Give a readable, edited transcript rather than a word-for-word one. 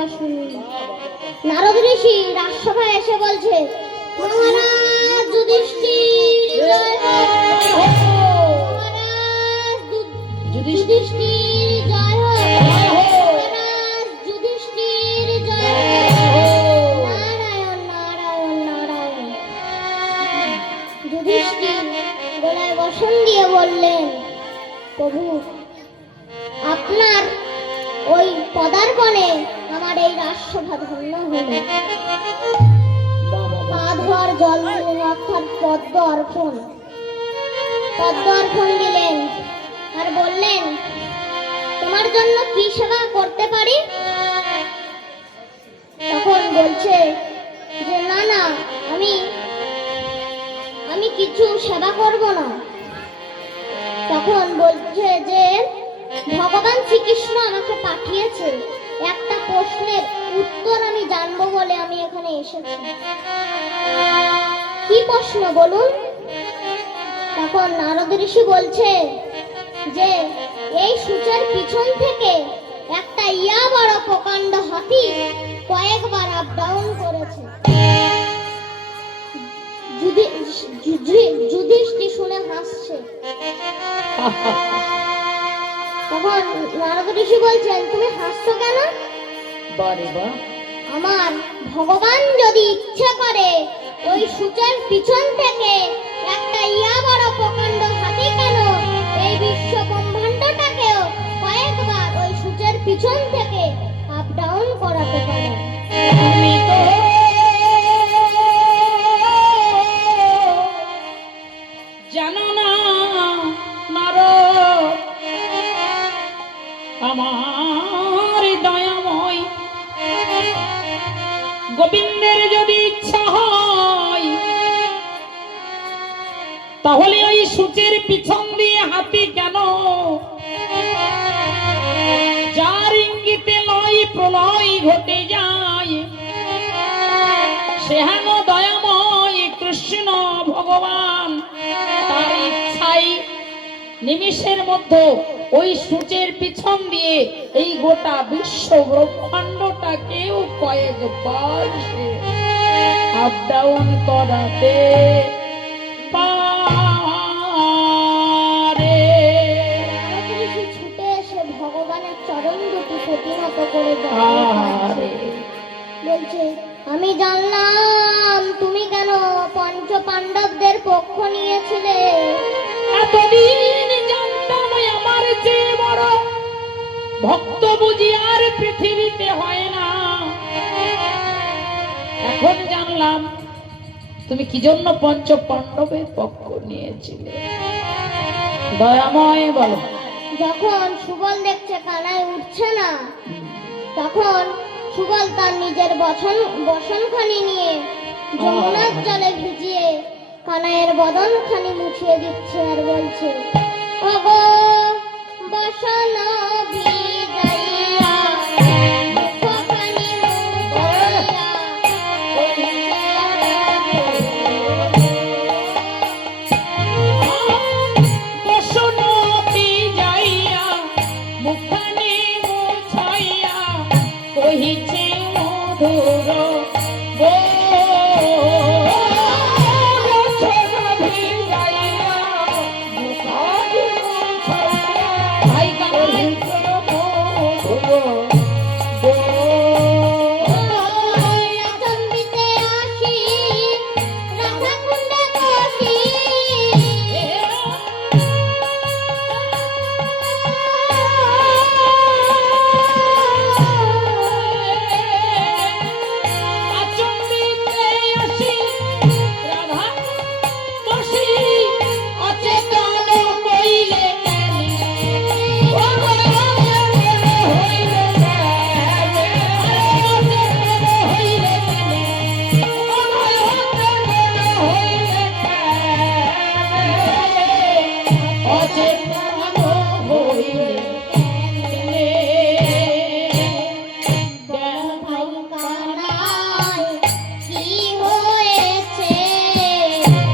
বাবা শুনুন। নারদ ঋষি রাজসভায় এসে বলছে, মহারাজ যুধিষ্ঠির জয় হোক, মহারাজ যুধিষ্ঠির জয় হোক, মহারাজ যুধিষ্ঠির জয় হোক। নারায়ণ নারায়ণ নারায়ণ। যুধিষ্ঠির গলায় বসন দিয়ে বললেন, প্রভু আপনার ওই পদার্পণে আমার এই রাজসভা ধন্য হলো। পা ধোয়ার জল দিলেন, অর্থাৎ পদ্ম অর্পণ দিলেন আর বললেন, তোমার জন্য কি সেবা করতে পারি? তখন বলছে যে না না, আমি কিছু সেবা করব না। তখন বলছে যে ভগবান শ্রীকৃষ্ণ আমাকে পাঠিয়েছে একটা প্রশ্নের উত্তর আমি জানবো বলে আমি এখানে এসেছি। কি প্রশ্ন বলুন? তখন নারদ ঋষি বলছে যে এই সূচের পিছন থেকে একটা ইয়া বড় প্রকাণ্ড হাতি কয়েকবার আপ ডাউন করেছে। যুধিষ্ঠির শুনে হাসছে। তখন নারদ ঋষি বলছেন, তুমি হাসছো কেন? আমার ভগবান যদি ইচ্ছে করে ওই সূচের পিছন থেকে একটা ইয়া বড় প্রকাণ্ড হাতি কেন এই বিশ্ব ব্রহ্মাণ্ডটাকেও কয়েকবার ওই সূচের পিছন থেকে আপ ডাউন করাতে পারে। আমি তো জানো না নারদ, আমার দয়াময় গোবিন্দের যদি ইচ্ছা হয় তাহলে ওই সূচের পিছন দিয়ে হাতি কেন, যার ইঙ্গিতে লয় প্রলয় ঘটে যায়, সেহেন দয়াময় কৃষ্ণ ভগবান তার ইচ্ছাই নিমিষের মধ্যে ওই সূচের পিছন দিয়ে এই গোটা বিশ্ব ব্রহ্মাণ্ডটাকেও কয়েকবার সে আপ ডাউন করাতে পারে। ছুটে এসে ভগবানের চরণ দুটি প্রতিনত করে বলছে, আমি জানলাম তুমি কেন পঞ্চ পাণ্ডবদের পক্ষ নিয়েছিলে। এতদিন জানতাম আমার যে বড় ভক্ত বুঝি আর পৃথিবীতে হয় না, এখন জানলাম তুমি কি জন্য পঞ্চ পাণ্ডবের পক্ষ নিয়েছিলে। দয়াময় বলো। যখন সুবল দেখছে কানাই উঠছে না, তখন সুবল তার নিজের বসনখানি নিয়ে যমুনার জলে ভিজিয়ে কানাইয়ের বদনখানি মুছিয়ে দিচ্ছে আর বলছে, ওগো বসন ভিজাইয়া মুখখানি মুছাইয়া বসন ভিজাইয়া মুখখানি মুছাইয়া কহিছে মধুর